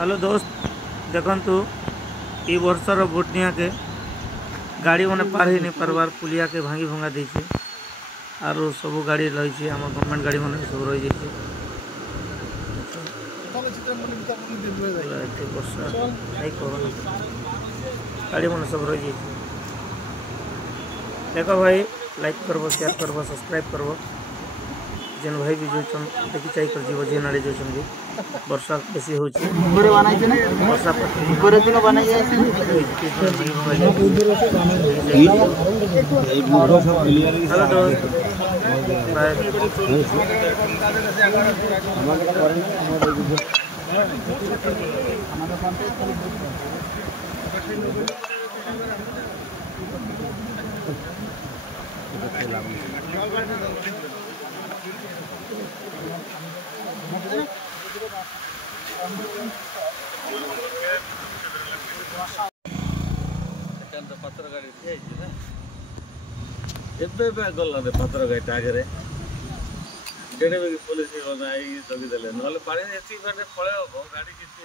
Hello दोस्त देखंतु ई वर्षर भोटनिया के गाड़ी मैंने पार ही नहीं पारबार पुलिया के भांगी भंगा देछे आर सब गाड़ी रही आम गवर्नमेंट गाड़ी मैंने सब रही जाइए वर्षा गाड़ी मैंने सब रही जाइए। देखो भाई लाइक करबो शेयर करबो सब्सक्राइब करबो जेन भाई भी जो देखी चाहे कर जीव जेन आड़े जो वर्षा बेसी होची वर्षा पत्र गाड़ी एबे गल पत्र गाड़ी आगे पुलिस जगीदे ना पानी पड़े गाड़ी किसी